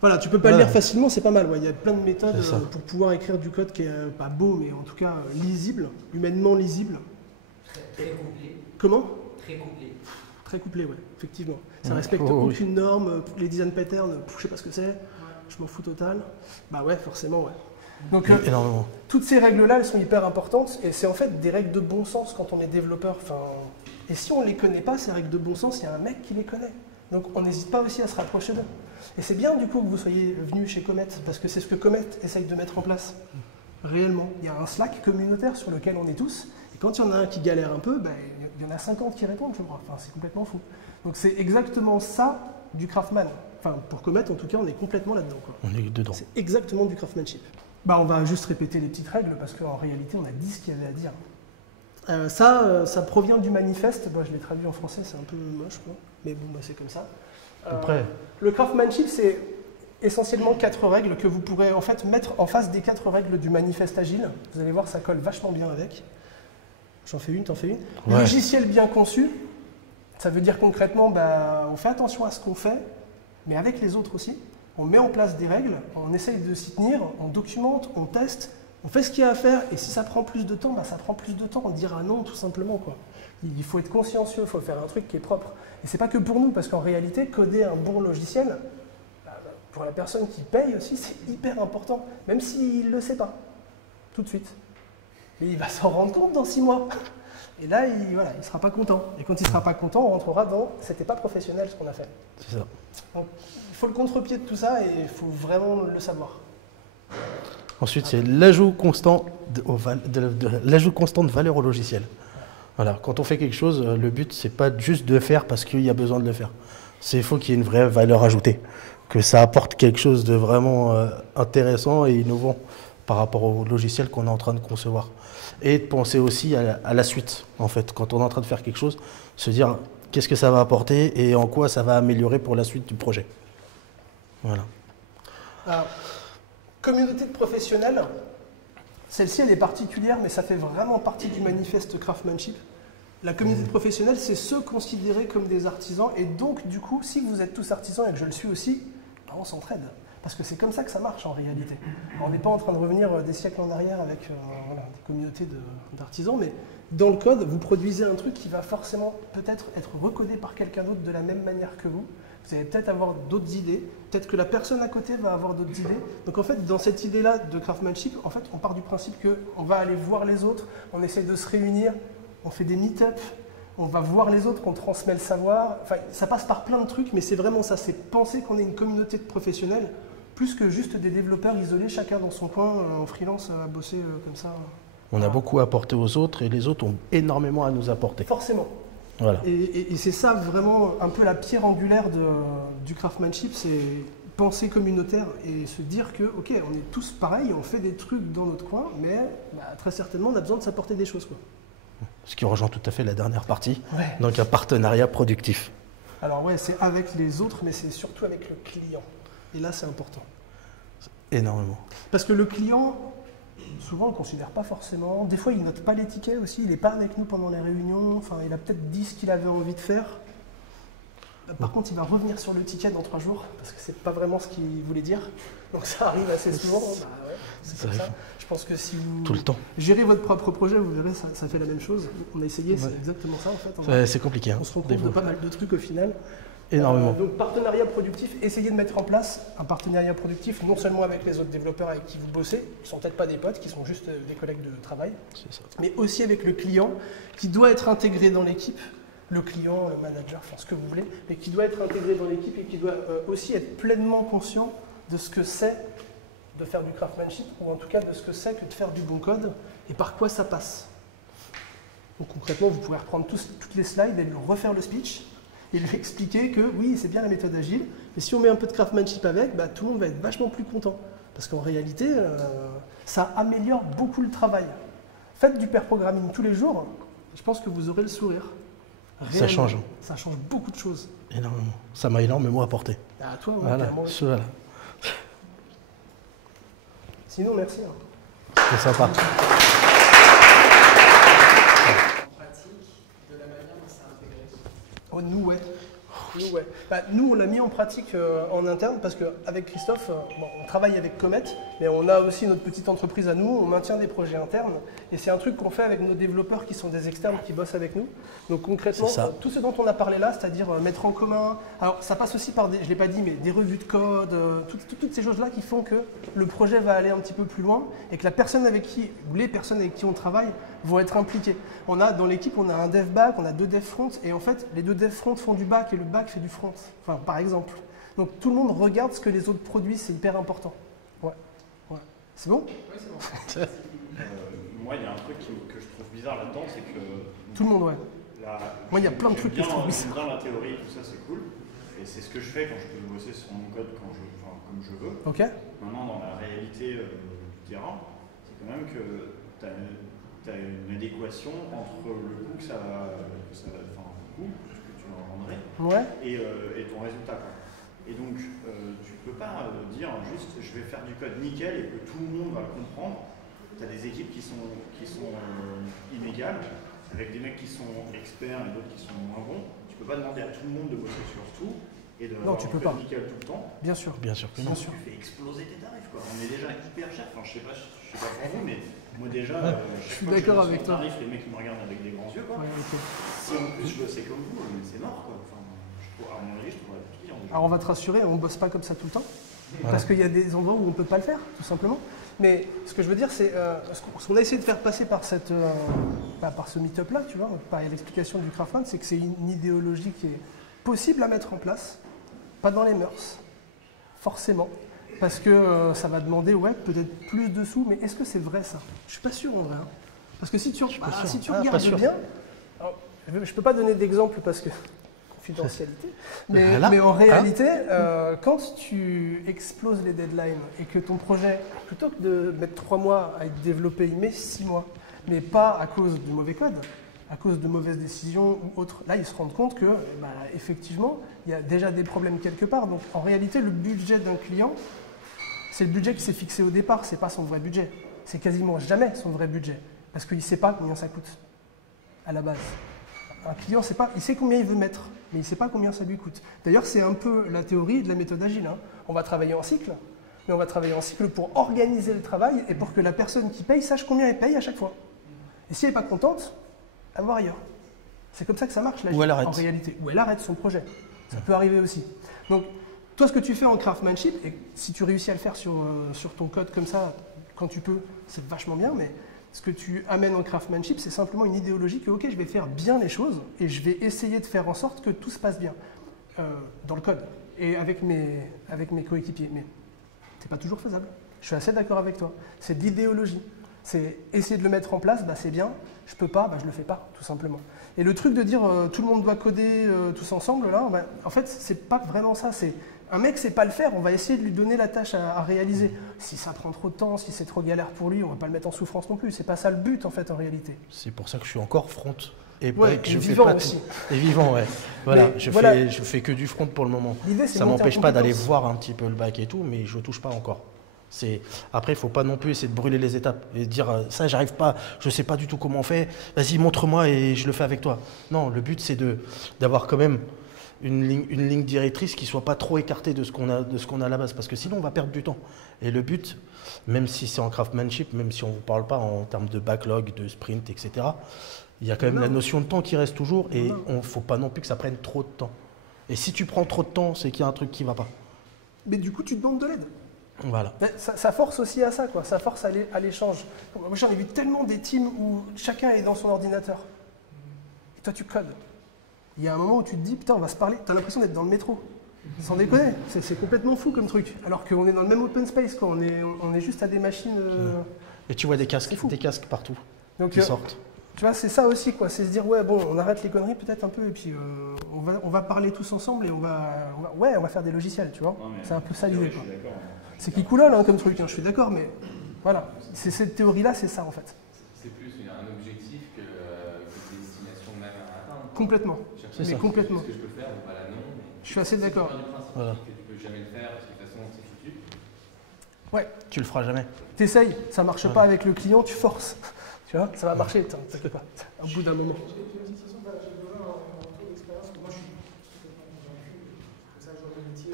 Voilà, tu peux pas le Voilà. lire facilement, c'est pas mal. Ouais. Il y a plein de méthodes C'est ça. pour pouvoir écrire du code qui est pas beau, mais en tout cas lisible, humainement lisible. Très couplé. Comment? Très couplé. Très couplé, ouais, effectivement. Ça Ouais. respecte Oh, oui. aucune norme, les design patterns, je sais pas ce que c'est, je m'en fous total. Bah ouais, forcément, ouais. Donc Énormément. toutes ces règles-là, elles sont hyper importantes, et c'est en fait des règles de bon sens quand on est développeur. Enfin, et si on ne les connaît pas, ces règles de bon sens, il y a un mec qui les connaît. Donc on n'hésite pas aussi à se rapprocher d'eux. Et c'est bien du coup que vous soyez venu chez Comet, parce que c'est ce que Comet essaye de mettre en place. Réellement. Il y a un Slack communautaire sur lequel on est tous, et quand il y en a un qui galère un peu, ben, il y en a 50 qui répondent, je crois. Enfin, c'est complètement fou. Donc c'est exactement ça du Craftman. Enfin, pour Comet, en tout cas, on est complètement là-dedans, quoi. On est dedans. C'est exactement du craftsmanship. Bah, on va juste répéter les petites règles parce qu'en réalité, on a dit ce qu'il y avait à dire. Ça provient du manifeste. Bah, je l'ai traduit en français, c'est un peu moche, quoi. Mais bon, bah, c'est comme ça. Après. Le craftsmanship, c'est essentiellement 4 règles que vous pourrez en fait mettre en face des 4 règles du manifeste agile. Vous allez voir, ça colle vachement bien avec. J'en fais une, t'en fais une. Ouais. Logiciel bien conçu, ça veut dire concrètement, bah, on fait attention à ce qu'on fait, mais avec les autres aussi. On met en place des règles, on essaye de s'y tenir, on documente, on teste, On fait ce qu'il y a à faire, et si ça prend plus de temps, bah, ça prend plus de temps. On dira non, tout simplement, quoi. Il faut être consciencieux, il faut faire un truc qui est propre. Et c'est pas que pour nous, parce qu'en réalité, coder un bon logiciel, pour la personne qui paye aussi, c'est hyper important, même s'il ne le sait pas, tout de suite. Mais il va s'en rendre compte dans 6 mois. Et là, il ne sera pas content. Et quand il ne sera pas content, on rentrera dans « c'était pas professionnel ce qu'on a fait ». C'est ça. Donc, il faut le contre-pied de tout ça et il faut vraiment le savoir. Ensuite, c'est l'ajout constant l'ajout constant de valeur au logiciel. Voilà. Quand on fait quelque chose, le but, c'est pas juste de faire parce qu'il y a besoin de le faire. Il faut qu'il y ait une vraie valeur ajoutée, que ça apporte quelque chose de vraiment intéressant et innovant par rapport au logiciel qu'on est en train de concevoir. Et de penser aussi à la suite, en fait. Quand on est en train de faire quelque chose, se dire qu'est-ce que ça va apporter et en quoi ça va améliorer pour la suite du projet. Voilà. Communauté de professionnels, celle-ci elle est particulière, mais ça fait vraiment partie du manifeste Craftsmanship. La communauté de professionnels, c'est ceux considérés comme des artisans, et donc du coup, si vous êtes tous artisans et que je le suis aussi, ben, on s'entraide. Parce que c'est comme ça que ça marche en réalité. On n'est pas en train de revenir des siècles en arrière avec des communautés d'artisans, mais dans le code, vous produisez un truc qui va forcément peut-être être recodé par quelqu'un d'autre de la même manière que vous. Vous allez peut-être avoir d'autres idées, peut-être que la personne à côté va avoir d'autres idées. Donc en fait, dans cette idée-là de craftsmanship, en fait, on part du principe qu'on va aller voir les autres, on essaie de se réunir, on fait des meet-up, on va voir les autres, on transmet le savoir. Enfin, ça passe par plein de trucs, mais c'est vraiment ça, c'est penser qu'on est une communauté de professionnels, plus que juste des développeurs isolés, chacun dans son coin, en freelance, à bosser comme ça. On a beaucoup apporté aux autres et les autres ont énormément à nous apporter. Forcément. Voilà. Et c'est ça vraiment un peu la pierre angulaire du craftsmanship, c'est penser communautaire et se dire que, ok, on est tous pareils, on fait des trucs dans notre coin, mais très certainement on a besoin de s'apporter des choses, quoi. Ce qui rejoint tout à fait la dernière partie, Ouais. donc un partenariat productif. Alors ouais, c'est avec les autres, mais c'est surtout avec le client. Et là, c'est important. Énormément. Parce que le client, souvent, on ne le considère pas forcément. Des fois, il note pas les tickets aussi. Il n'est pas avec nous pendant les réunions. Enfin, il a peut-être dit ce qu'il avait envie de faire. Par contre, il va revenir sur le ticket dans 3 jours, parce que c'est pas vraiment ce qu'il voulait dire. Donc ça arrive assez souvent. Bah ouais, c'est comme ça. Je pense que si vous Tout le temps. gérez votre propre projet, vous verrez, ça fait la même chose. On a essayé, c'est exactement ça en fait. C'est compliqué. Hein, On se rend compte de pas mal de trucs au final. Énormément. Donc partenariat productif, essayez de mettre en place un partenariat productif non seulement avec les autres développeurs avec qui vous bossez, qui ne sont peut-être pas des potes, qui sont juste des collègues de travail, C'est ça. mais aussi avec le client qui doit être intégré dans l'équipe, le client, le manager, enfin ce que vous voulez, mais qui doit être intégré dans l'équipe et qui doit aussi être pleinement conscient de ce que c'est de faire du craftsmanship, ou en tout cas de ce que c'est que de faire du bon code et par quoi ça passe. Donc concrètement, vous pourrez reprendre toutes les slides et lui refaire le speech et lui expliquer que oui, c'est bien la méthode agile, mais si on met un peu de craftsmanship avec, bah, tout le monde va être vachement plus content. Parce qu'en réalité, ça améliore beaucoup le travail. Faites du pair programming tous les jours, je pense que vous aurez le sourire. Réellement, Ça change. Ça change beaucoup de choses. Énormément. Ça m'a énormément apporté. À toi, ouais, Voilà. clairement. Voilà. Sinon, merci. C'est sympa. En pratique, de la manière dont ça a intégré. Oh, nous, ouais. Nous, ouais. Bah, nous, on l'a mis en pratique en interne parce qu'avec Christophe, bon, on travaille avec Comet, mais on a aussi notre petite entreprise à nous, on maintient des projets internes et c'est un truc qu'on fait avec nos développeurs qui sont des externes qui bossent avec nous. Donc concrètement, C'est ça. tout ce dont on a parlé là, c'est-à-dire mettre en commun, alors ça passe aussi par, je ne l'ai pas dit, mais des revues de code, toutes ces choses-là qui font que le projet va aller un petit peu plus loin et que la personne avec qui, ou les personnes avec qui on travaille vont être impliquées. On a, dans l'équipe, on a un dev back, on a 2 dev front et en fait, les 2 dev front font du back et le back fait du front, enfin, par exemple. Donc tout le monde regarde ce que les autres produisent, c'est hyper important. Ouais. C'est bon? Oui, c'est bon. Moi, il y a un truc que je trouve bizarre là-dedans, c'est que. Tout le monde, ouais. Moi, il y a plein de j'aime trucs que je trouve bien- bizarres. J'aime bien la théorie, tout ça, c'est cool. Et c'est ce que je fais quand je peux bosser sur mon code comme je veux. Ok? Maintenant, dans la réalité du terrain, c'est quand même que tu as une adéquation entre le coût que ça va enfin, le coût que tu vas engendrer Ouais. et ton résultat, quoi. Et donc, tu peux pas dire juste je vais faire du code nickel et que tout le monde va le comprendre. Tu as des équipes qui sont inégales, avec des mecs qui sont experts et d'autres qui sont moins bons. Tu peux pas demander à tout le monde de bosser sur tout et de Non, tu peux pas. nickel tout le temps, Bien sûr. Bien sûr que sinon non. sûr. tu fais exploser tes tarifs, quoi. On est déjà hyper cher. Enfin, je sais pas pour vous, mais moi déjà, Je suis d'accord avec toi. Tarif, les mecs ils me regardent avec des grands yeux, quoi. Ouais, ok. Si en plus je bossais comme vous, mais c'est mort, quoi. Enfin, à mon avis, je trouverais plus client. Alors on va te rassurer, on ne bosse pas comme ça tout le temps. Voilà. Parce qu'il y a des endroits où on ne peut pas le faire, tout simplement. Mais ce que je veux dire, c'est ce qu'on a essayé de faire passer par, par ce meet-up-là, tu vois, par l'explication du crowdfund, c'est que c'est une idéologie qui est possible à mettre en place, pas dans les mœurs, forcément. Parce que ça va demander, ouais, peut-être plus de sous, mais est-ce que c'est vrai ça? Je suis pas sûr en vrai. Hein. Parce que si tu, si tu regardes bien, alors, je ne peux pas donner d'exemple parce que confidentialité, mais en réalité, quand tu exploses les deadlines et que ton projet, plutôt que de mettre 3 mois à être développé, il met 6 mois, mais pas à cause du mauvais code, à cause de mauvaises décisions ou autres, là ils se rendent compte que, effectivement, il y a déjà des problèmes quelque part. Donc en réalité, le budget d'un client, c'est le budget qui s'est fixé au départ, c'est pas son vrai budget. C'est quasiment jamais son vrai budget, parce qu'il ne sait pas combien ça coûte à la base. Un client, il sait combien il veut mettre, mais il ne sait pas combien ça lui coûte. D'ailleurs, c'est un peu la théorie de la méthode agile. Hein. On va travailler en cycle, mais on va travailler en cycle pour organiser le travail et pour que la personne qui paye sache combien elle paye à chaque fois. Et si elle n'est pas contente, elle va ailleurs. C'est comme ça que ça marche, l'agile, en réalité. Ou elle arrête son projet. Ça peut arriver aussi. Donc, toi, ce que tu fais en craftsmanship, et si tu réussis à le faire sur ton code comme ça, quand tu peux, c'est vachement bien, mais ce que tu amènes en craftsmanship, c'est simplement une idéologie que, ok, je vais faire bien les choses et je vais essayer de faire en sorte que tout se passe bien dans le code et avec mes coéquipiers. Mais c'est pas toujours faisable. Je suis assez d'accord avec toi. C'est de l'idéologie. C'est essayer de le mettre en place, c'est bien. Je peux pas, je le fais pas, tout simplement. Et le truc de dire tout le monde doit coder tous ensemble, là, en fait, c'est pas vraiment ça. C'est un mec sait pas le faire, on va essayer de lui donner la tâche à réaliser. Si ça prend trop de temps, si c'est trop galère pour lui, on va pas le mettre en souffrance non plus. C'est pas ça le but, en fait, en réalité. C'est pour ça que je suis encore front. Et que je vivant fais pas aussi. Et vivant, ouais. Voilà, je fais que du front pour le moment. Ça m'empêche pas d'aller voir un petit peu le bac et tout, mais je touche pas encore. Après, il ne faut pas non plus essayer de brûler les étapes et dire ça, j'arrive pas, je ne sais pas du tout comment on fait, vas-y, montre-moi et je le fais avec toi. Non, le but, c'est d'avoir quand même une ligne directrice qui ne soit pas trop écartée de ce qu'on a à la base, parce que sinon, on va perdre du temps. Et le but, même si c'est en craftsmanship, même si on ne vous parle pas en termes de backlog, de sprint, etc., il y a quand même la notion de temps qui reste toujours et il ne faut pas non plus que ça prenne trop de temps. Et si tu prends trop de temps, c'est qu'il y a un truc qui ne va pas. Mais du coup, tu demandes de l'aide. Voilà. Ça force aussi à ça, quoi. Ça force à l'échange. Moi, j'en ai vu tellement des teams où chacun est dans son ordinateur. Et toi, tu codes. Il y a un moment où tu te dis, putain, on va se parler. Tu as l'impression d'être dans le métro. Sans déconner. C'est complètement fou comme truc. Alors qu'on est dans le même open space, quoi. On est juste à des machines. Et tu vois des casques partout qui sortent. Tu vois, c'est ça aussi, quoi. C'est se dire, ouais, bon, on arrête les conneries peut-être un peu, et puis on va parler tous ensemble et on va faire des logiciels, tu vois. C'est un peu ça l'idée, quoi. C'est qui coulole comme truc, je suis d'accord, mais voilà. C'est cette théorie-là, c'est ça en fait. C'est plus un objectif que une destination même à atteindre. Complètement. Mais complètement. Ce que je peux faire, ou pas là non. Je suis assez d'accord. Voilà. Que tu peux jamais le faire parce que de toute façon c'est foutu. Ouais. Tu le feras jamais. T'essayes, ça marche pas avec le client, tu forces. Tu vois, ça va marcher, t'inquiète pas. Au bout d'un moment. J'ai une petite question, j'ai donné un retour d'expérience, moi je suis complètement convaincu, c'est ça que je vois le métier.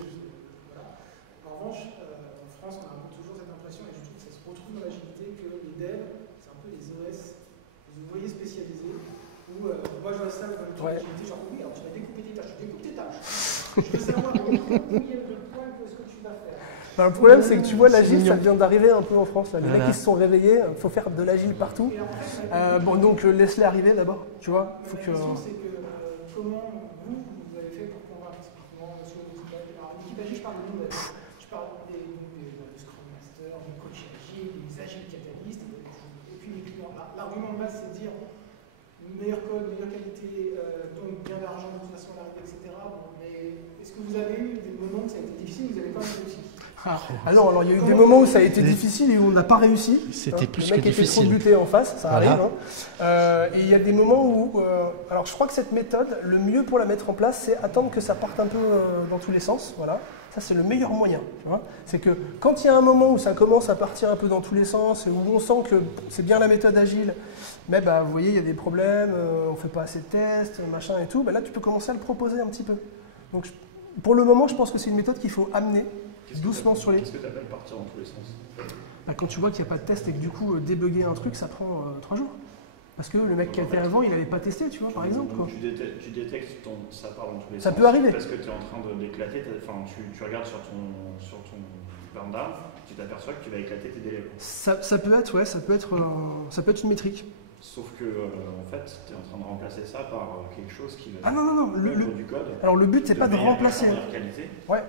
Voilà. En revanche, en France, on a un peu toujours cette impression, et je trouve que ça se retrouve dans l'agilité, que les devs, c'est un peu les OS, les ouvriers spécialisés, où moi je vois ça dans l'agilité, genre oui, alors tu vas découper tes tâches, je découpe tes tâches. Je veux savoir combien de points est-ce que tu vas faire. Le problème, c'est que tu vois, l'agile, ça vient d'arriver un peu en France. Là. Les mecs, ils se sont réveillés, il faut faire de l'agile partout. Bon, donc, laisse-les arriver d'abord, tu vois. La question, c'est que comment vous avez fait pour convaincre typiquement sur l'équipe agile. Alors, l'équipe agile, je parle de nous, je parle des Scrum Masters, des coachs agiles, des agiles catalystes, et puis les clients. L'argument de base, c'est de dire meilleur code, meilleure qualité, donc bien d'argent, de toute façon, l'arrivée, etc. Bon, mais est-ce que vous avez eu des moments où ça a été difficile, vous n'avez pas réussi? Ah non, alors il y a eu des moments où ça a été difficile et où on n'a pas réussi. C'était plus que difficile. Le mec était trop buté en face, ça arrive. Et il y a des moments où... alors je crois que cette méthode, le mieux pour la mettre en place, c'est attendre que ça parte un peu dans tous les sens. Voilà. Ça, c'est le meilleur moyen. C'est que quand il y a un moment où ça commence à partir un peu dans tous les sens, où on sent que c'est bien la méthode agile, mais vous voyez, il y a des problèmes, on ne fait pas assez de tests, machin et tout, là tu peux commencer à le proposer un petit peu. Donc Pour le moment, je pense que c'est une méthode qu'il faut amener doucement sur les... Qu'est-ce que tu appelles partir dans tous les sens? Bah, quand tu vois qu'il n'y a pas de test et que du coup, débugger un truc, ça prend 3 jours. Parce que le mec qui a été avant, il n'avait pas testé, tu vois, par exemple. Quoi. Tu détectes ça part dans tous les sens. Ça peut arriver. Parce que tu es en train d'éclater, enfin, tu regardes sur ton burn down, tu t'aperçois que tu vas éclater tes délais. Ça peut être, ouais, ça peut être une métrique. Sauf que, en fait, tu es en train de remplacer ça par quelque chose qui va Ah non, du code. Alors le but, c'est pas de remplacer. Qualité. Ouais.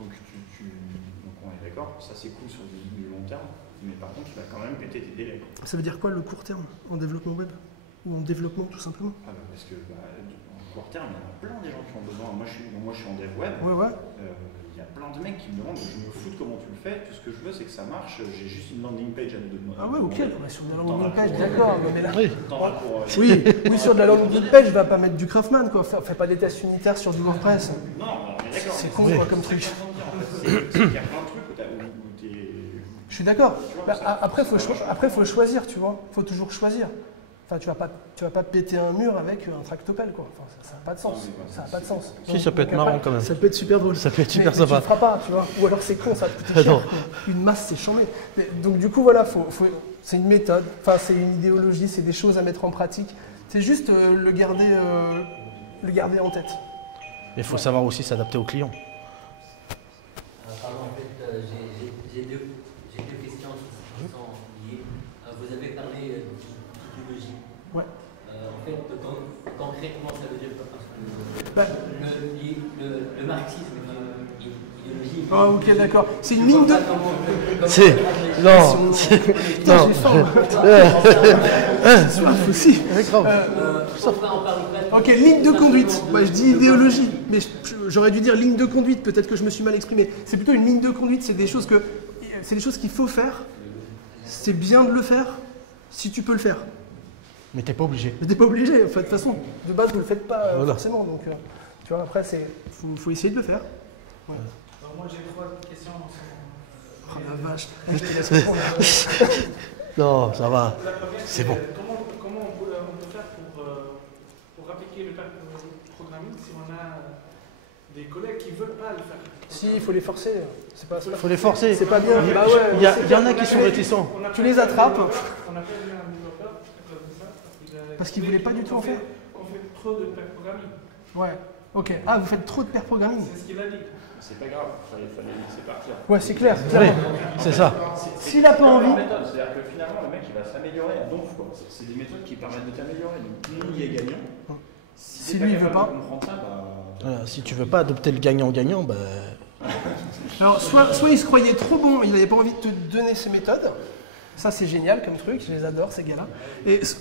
Donc, donc on est d'accord, ça c'est cool sur du long terme, mais par contre, tu vas quand même péter tes délais. Ça veut dire quoi le court terme en développement web? Ou en développement, tout simplement? Ah bah parce que en court terme, il y en a plein des gens qui ont besoin. Moi, je suis en dev web. Ouais. Il y a plein de mecs qui me demandent, je me fous de comment tu le fais, tout ce que je veux c'est que ça marche, j'ai juste une landing page à te demander. Ah ouais, ok, sur de la landing page, d'accord. Mais là, Oui. sur de la landing page, je vais pas mettre du Craftman, quoi. Fais pas des tests unitaires sur du WordPress. Non, mais d'accord. C'est con, quoi, comme truc. Il y a plein de trucs où t'es... Je suis d'accord. Après, faut choisir, tu vois. Faut toujours choisir. Enfin, tu vas pas péter un mur avec un tractopelle, quoi. Enfin, ça n'a pas de sens. Ça n'a pas de sens. Si, ça peut être marrant quand même. Ça peut être super drôle. Ça peut être super mais sympa. Tu le feras pas, tu vois. Ou alors c'est con, ça va te coûter cher. Une masse, c'est chambé. Donc du coup, voilà, c'est une méthode. Enfin, c'est une idéologie, c'est des choses à mettre en pratique. C'est juste le garder en tête. Il faut savoir aussi s'adapter aux clients. Pardon, en fait, j'ai deux questions qui sont liées. Vous avez parlé d'idéologie. Ouais. En fait, concrètement, ça veut dire quoi? Parce que le marxisme, idéologie. Ah, ok, d'accord. C'est une ligne de. C'est. Non. Putain, j'ai faim. C'est aussi. Ok, ligne de conduite. Ouais, je dis idéologie, mais j'aurais dû dire ligne de conduite. Peut-être que je me suis mal exprimé. C'est plutôt une ligne de conduite. C'est des choses qu'il faut faire. C'est bien de le faire si tu peux le faire. Mais t'es pas obligé. Mais t'es pas obligé. Enfin, de toute façon, de base, vous le faites pas Voilà. forcément. Donc, tu vois, après, faut essayer de le faire. Ouais. Alors moi j'ai 3 questions. Oh la vache. Je te laisse répondre. Non, ça va. La première, C'est bon. Comment on peut faire pour appliquer le programming si on a des collègues qui ne veulent pas le faire? Si, il faut les forcer. Il faut les forcer. C'est pas bien. Bah ouais, Il y en a qui sont réticents. Tu les attrapes. On appelle un développeur comme ça Parce qu'il voulait pas du tout en faire. On fait trop de pair programming. Ouais. Ok. Ah, vous faites trop de pair programming. C'est ce qu'il a dit. C'est pas grave, fallait laisser partir. Ouais, c'est clair. Oui, c'est ça. S'il a pas envie. C'est-à-dire que finalement, le mec, il va s'améliorer à donf, quoi. C'est des méthodes qui permettent de t'améliorer. Donc, tout le monde y est gagnant. Si lui, il veut pas. Comprendre ça, bah... Voilà, si tu veux pas adopter le gagnant-gagnant, bah. Alors, soit il se croyait trop bon, il n'avait pas envie de te donner ses méthodes. Ça, c'est génial comme truc, je les adore, ces gars-là.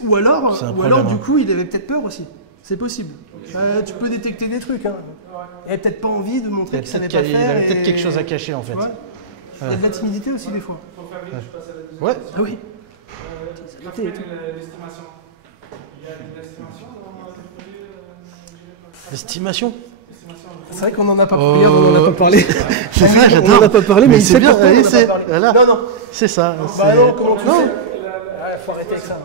Ou alors, du coup, il avait peut-être peur aussi. C'est possible. Tu peux détecter des trucs. Hein. Il avait peut-être pas envie de montrer qu'il savait pas faire. Il avait peut-être quelque chose à cacher, en fait. Ouais. Il y a de la timidité aussi, des fois. Pour faire vite, je passe à la deuxième Ouais. question. Ah oui. L'estimation. Il y a une estimation dans le projet L'estimation. C'est vrai qu'on n'en a pas parlé. On n'en a pas parlé. C'est ça, On j'adore. n'en a pas parlé, mais il c'est sait bien. pourquoi on en a c'est- pas parlé. voilà. Non, non. C'est ça. Bah non, comment tu Non. fais? Faut arrêter avec ça.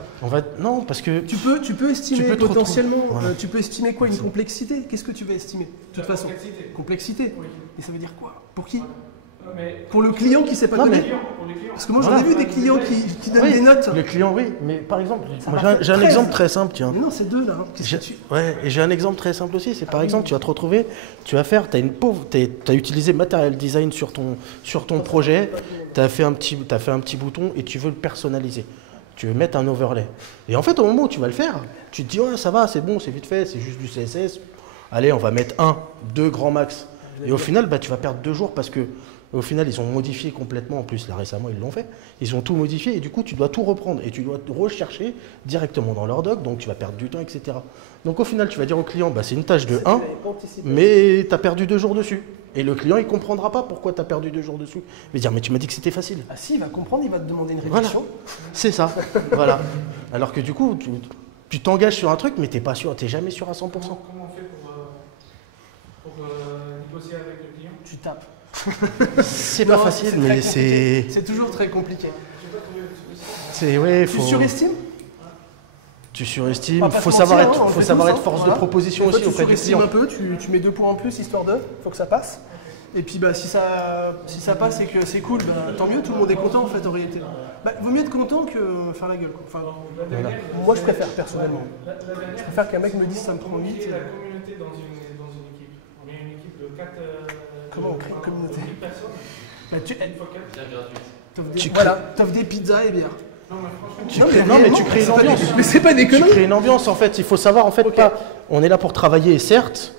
Non, parce que. Tu peux estimer Tu peux te potentiellement, retrouver. Voilà. tu peux estimer quoi? Une complexité? Qu'est-ce que tu veux estimer? De toute façon. Complexité. Oui. Et ça veut dire quoi? Pour qui? Mais Pour le client qui ne sait pas Non, donner? pour les clients. Parce que moi j'en Voilà. ai vu des clients qui donnent Oui, des notes. le client, oui. Mais par exemple, Ça moi, m'a fait j'ai un 13. exemple très simple, tiens. Mais non, c'est deux là. Hein. Qu'est-ce J'ai- que tu... Ouais, et j'ai un exemple très simple aussi. C'est par exemple, tu vas te retrouver, tu vas faire, tu as utilisé Material Design sur ton projet, tu as fait un petit bouton et tu veux le personnaliser. Tu veux mettre un overlay. Et en fait, au moment où tu vas le faire, tu te dis, ouais, ça va, c'est bon, c'est vite fait, c'est juste du CSS. Allez, on va mettre 2 grand max. Et au final, bah, tu vas perdre 2 jours parce que au final, ils ont modifié complètement. En plus, là récemment, ils l'ont fait. Ils ont tout modifié et du coup, tu dois tout reprendre et tu dois rechercher directement dans leur doc. Donc, tu vas perdre du temps, etc. Donc, au final, tu vas dire au client, bah, c'est une tâche de 1, mais tu as perdu 2 jours dessus. Et le client, il comprendra pas pourquoi tu as perdu 2 jours dessus. Il va dire, mais tu m'as dit que c'était facile. Ah si, il va comprendre, il va te demander une Voilà, révision. c'est ça. Voilà. Alors que du coup, tu t'engages sur un truc, mais t'es pas sûr, t'es jamais sûr à 100%. Comment on fait pour négocier avec le client? Tu tapes. C'est pas Non, facile, très mais compliqué. C'est toujours très compliqué. c'est ouais, Tu faut. surestimes? Tu surestimes, Pas il faut se savoir mentir, être, hein, on faut le fait savoir tous, être force voilà. de proposition Des fois, aussi auprès tu des surestimes clients. un peu, tu mets 2 points en plus histoire de, faut que ça passe. Et puis bah, si ça passe et que c'est cool, bah, tant mieux, tout le monde est content en fait en réalité. Bah, vaut mieux être content que faire la gueule. Quoi. Enfin, Voilà. moi je préfère personnellement. Je préfère qu'un mec me dise ça me prend On 8. crée la communauté dans une équipe. On est une équipe de 4. Comment on crée une communauté? 10 personnes. Bah, tu Une fois 4. Bien gratuite. t'offres des pizzas et bière. Non, mais franchement, Tu crées- non, mais tu crées une c'est pas ambiance. des- Mais c'est pas des Tu conneries. crées une ambiance en fait. Il faut savoir en fait pas. On est là pour travailler, certes,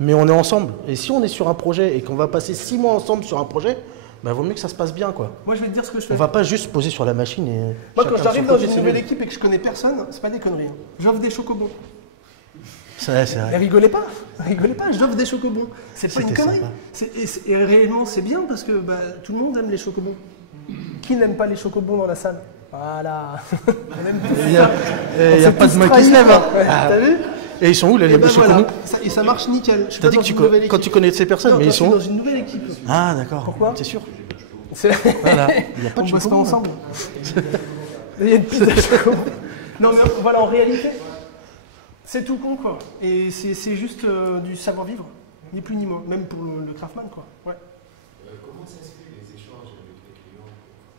mais on est ensemble. Et si on est sur un projet et qu'on va passer 6 mois ensemble sur un projet, bah vaut mieux que ça se passe bien quoi. Moi je vais te dire ce que je fais. On va pas juste se poser sur la machine et. Moi chacun quand de j'arrive son dans côté, une c'est nouvelle nul. équipe et que je connais personne, c'est pas des conneries. Hein. J'offre des chocobons. C'est Mais vrai. rigolez pas, j'offre des chocobons. C'est pas une C'était connerie. sympa. Et réellement c'est bien parce que bah, tout le monde aime les chocobons. Qui n'aime pas les chocobons dans la salle? Voilà. Il n'y a, On pas s'est de main tous qui se trahis, lève. quoi. Hein. Ouais, Ah. T'as vu? Et ils sont où les Et ben chocobons voilà, et ça marche nickel. Je suis T'as pas dit dans que une nouvelle quand équipe. tu connais ces personnes, Non, mais quand ils je suis sont dans où une nouvelle équipe. Ah d'accord. Pourquoi C'est sûr. C'est- Voilà. Il n'y a pas On de bosse pas chocobons. ensemble. Il y a une pizza chocobon. Non mais voilà, en réalité, c'est tout con quoi. Et c'est juste du savoir-vivre, ni plus ni moins. Même pour le Craftman quoi. Ouais. Comment ça se fait les échanges avec les clients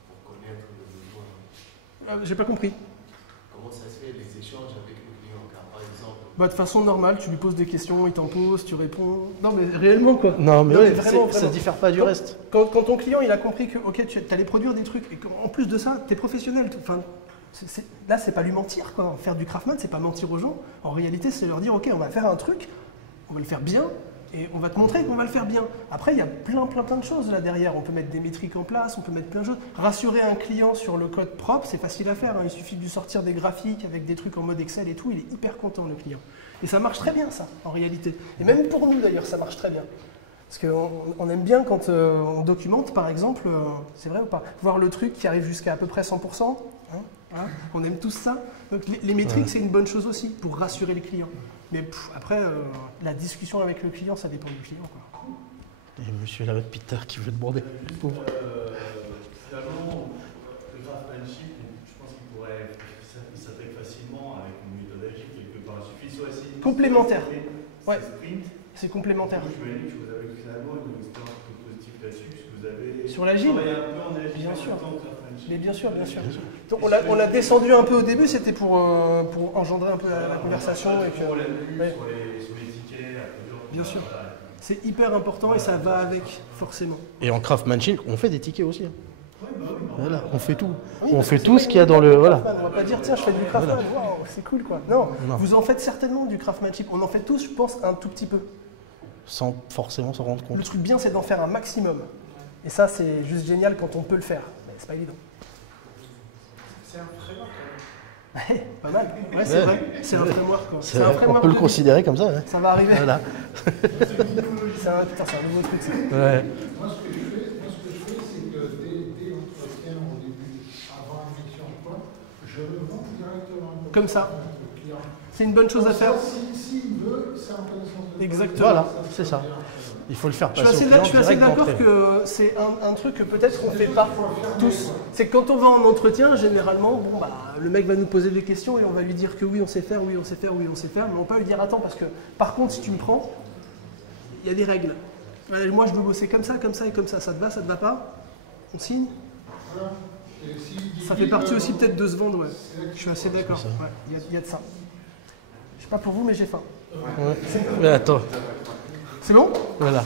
pour connaître le besoin? J'ai pas compris. Comment ça se fait les échanges avec le client? Car par exemple, Bah, de façon normale, tu lui poses des questions, il t'en pose, tu réponds. Non mais réellement quoi. Non mais, Non, ouais, mais vraiment, ça vraiment. diffère pas du Quand- reste. Quand ton client il a compris que ok tu allais produire des trucs et qu'en plus de ça t'es professionnel, enfin là c'est pas lui mentir quoi. Faire du Craftman c'est pas mentir aux gens. En réalité c'est leur dire ok on va faire un truc, on va le faire bien et on va te montrer qu'on va le faire bien. Après il y a plein de choses là derrière. On peut mettre des métriques en place, on peut mettre plein de choses. Rassurer un client sur le code propre c'est facile à faire. Hein. Il suffit de lui sortir des graphiques avec des trucs en mode Excel et tout. Il est hyper content le client. Et ça marche très bien ça en réalité. Et même pour nous d'ailleurs ça marche très bien. Parce qu'on aime bien quand on documente, par exemple, c'est vrai ou pas, voir le truc qui arrive jusqu'à à peu près 100%. Hein, on aime tous ça. Donc les métriques, c'est une bonne chose aussi pour rassurer les clients. Mais après, la discussion avec le client, ça dépend du client. Quoi. Et monsieur la Peter qui veut demander. Pauvre. Finalement, le craftsmanship, je pense qu'il s'attaque facilement avec une méthode agile quelque part. Il suffit soit essayer Complémentaire. Ouais. sprint. C'est complémentaire. Je me dis que vous avez finalement une expérience plutôt positive là-dessus, puisque vous avez Sur l'agile travaillé un peu en agile. Bien sûr. en même temps que craftsmanship. Mais bien sûr, bien sûr. Donc on l'a descendu un peu au début, c'était pour engendrer un peu la conversation. Et que, On l'a vu ouais. sur les tickets, à plusieurs. Bien sûr. C'est hyper important et ça va avec, forcément. Et en craftsmanship, on fait des tickets aussi. Hein. Voilà, on fait tout. Oui, On parce fait que tout c'est ce pas qu'il y a dans le. uniquement Voilà. du Craftman. On va pas dire tiens je fais du Craftman, waouh, c'est cool quoi. Non, Non. vous en faites certainement du craftsmanship. On en fait tous, je pense, un tout petit peu. Sans forcément s'en rendre Le compte. truc bien, c'est d'en faire un maximum. Et ça, c'est juste génial quand on peut le faire. Mais c'est pas évident. c'est un framework quand même. Ouais, pas mal. Ouais, c'est Ouais. vrai. C'est un framework. Quoi. C'est un vrai, on framework peut le de vie. considérer comme ça. Ouais. Ça va arriver. Voilà. Putain, c'est un nouveau truc ça. Ouais. Moi, ce que je fais, c'est que dès l'entretien, au début, avant une mission ou quoi, je le vends directement. Comme ça. Au client. C'est une bonne chose à faire. S'il veut, c'est en connaissance de Exactement. Voilà, c'est ça. Il faut le faire Je passer suis au assez, client je suis assez direct d'accord d'entrée. que c'est un truc que peut-être qu'on ne fait pas tous. C'est que quand on va en entretien, généralement, bon, bah, le mec va nous poser des questions et on va lui dire que oui, on sait faire, oui, on sait faire, oui, on sait faire. Mais on peut lui dire attends, parce que par contre, si tu me prends, il y a des règles. Moi, je veux bosser comme ça et comme ça. Ça te va, ça te va pas? On signe? Voilà. Et s'il dit Ça fait partie oui, aussi peut-être de se vendre, ouais. c'est vrai que Je suis assez d'accord. ça. Ouais, il y a de ça. Je sais pas pour vous, mais j'ai faim. Ouais. Mais attends, C'est bon? voilà.